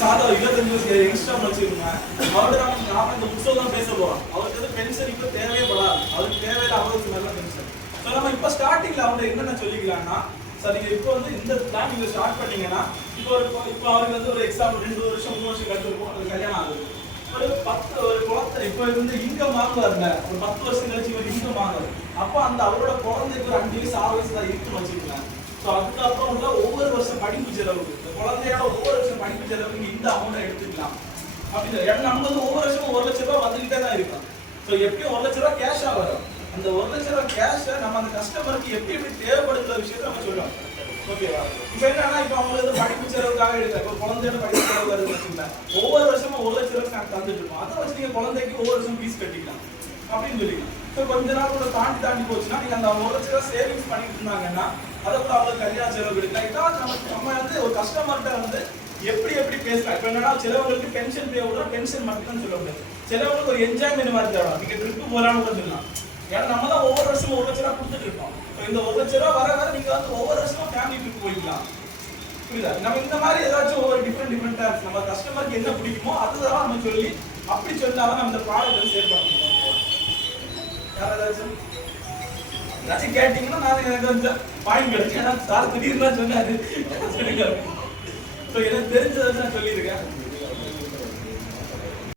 சாதா 25 வயசு யங்ஸ்டர் வச்சுக்கோங்க. அவர்கிட்ட நாம இந்த புத்தகம் தான் பேச போறோம். அவருக்கு வந்து பென்ஷன் இப்போ தேவையே படாது. அவருக்கு தேவையில்ல 60 மேல பென்ஷன். ஸோ நம்ம இப்போ ஸ்டார்டிங்ல அவங்க என்னென்ன சொல்லிக்கலாம்னா, சார் நீங்க இப்போ வந்து இந்த பிளான் நீங்க ஸ்டார்ட் பண்ணீங்கன்னா இப்போ அவருக்கு வந்து ஒரு எக்ஸாம்பிள் 2 வருஷம் 3 வருஷம் கழிச்சு ஒரு கல்யாணம் ஆகுது. ஒரு குழந்தை இப்போ வந்து இன்கம் வாங்குவாருங்க. ஒரு 10 வருஷம் கழிச்சு ஒரு இன்கம் வாங்குவாரு. அப்போ அந்த அவரோட குழந்தைக்கு ஒரு 5 வயசு 6 வயசு தான் இருக்குன்னு வச்சுக்கலாம். ஸோ அதுக்கப்புறம் உள்ள ஒவ்வொரு வருஷம் படிப்பு செலவுக்கு இந்த குழந்தையோட ஒவ்வொரு வருஷம் படிப்பு செலவுக்கு இந்த அமௌண்ட்டை எடுத்துக்கலாம் அப்படின்னு. ஏன்னா நம்ம வந்து ஒவ்வொரு வருஷமும் 1 லட்ச ரூபாய் வந்துகிட்டே தான் இருக்கும். ஸோ எப்படியும் 1 லட்ச ரூபாய் கேஷா வரும். அந்த 1 லட்ச ரூபாய் கேஷை நம்ம அந்த கஸ்டமருக்கு எப்படி தேவைப்படுகிற விஷயத்த நம்ம சொல்லுவோம். ஓகேவா? இப்போ என்னன்னா இப்போ அவங்களுக்கு படிப்பு செலவுக்காக எடுக்க ஒரு குழந்தையோட படிப்பு செலவு வருதுன்னு வச்சுக்கலாம். ஒவ்வொரு வருஷமும் 1 லட்ச ரூபாய் நாங்கள் தந்துட்டு இருக்கோம். அதை வச்சு நீங்க குழந்தைக்கு ஒவ்வொரு வருஷம் ஃபீஸ் கட்டிக்கலாம் அப்படின்னு சொல்லிக்கலாம். ஸோ கொஞ்ச நாள் கூட தாண்டி போச்சுன்னா நீங்க அந்த 1 லட்ச ரூபாய் சேவிங்ஸ் பண்ணிட்டு இருந்தாங்கன்னா அதை கூட அவங்களுக்கு கல்யாண செலவு எடுக்கலாம். இதான் நம்ம வந்து ஒரு கஸ்டமர்கிட்ட வந்து எப்படி பேசலாம். இப்போ என்னன்னா சிலவங்களுக்கு பென்ஷன் தேவைப்படுற பென்ஷன் மட்டும் தான் சொல்ல முடியாது. சிலவங்களுக்கு ஒரு என்ஜாய்மெண்ட் மாதிரி தேவை. நீங்க ட்ரிப்பு போகலான்னு கூட சொல்லலாம். ஏன்னா நம்ம தான் ஒவ்வொரு வருஷமும் 1 லட்ச ரூபா கொடுத்துட்டு இருக்கோம். இந்த 1 லட்ச ரூபா வர நீங்க வந்து ஒவ்வொரு வருஷமும் ஃபேமிலி ட்ரிப் போய்க்கலாம். புரியுதா? நம்ம இந்த மாதிரி ஏதாச்சும் ஒவ்வொரு டிஃப்ரெண்ட் நம்ம கஸ்டமருக்கு என்ன பிடிக்குமோ அதுதான் நம்ம சொல்லி அப்படி சொன்னாலும் நம்ம இந்த ப்ராடக்ட் சேல் பண்ண முடியும். யாராச்சும் கேட்டீங்கன்னா நான் எனக்கு கொஞ்சம் பாயிண்ட் கிடைச்சேன். சார் திடீர்னு சொன்னாரு. ஸோ எனக்கு தெரிஞ்சதை நான் சொல்லியிருக்கேன்.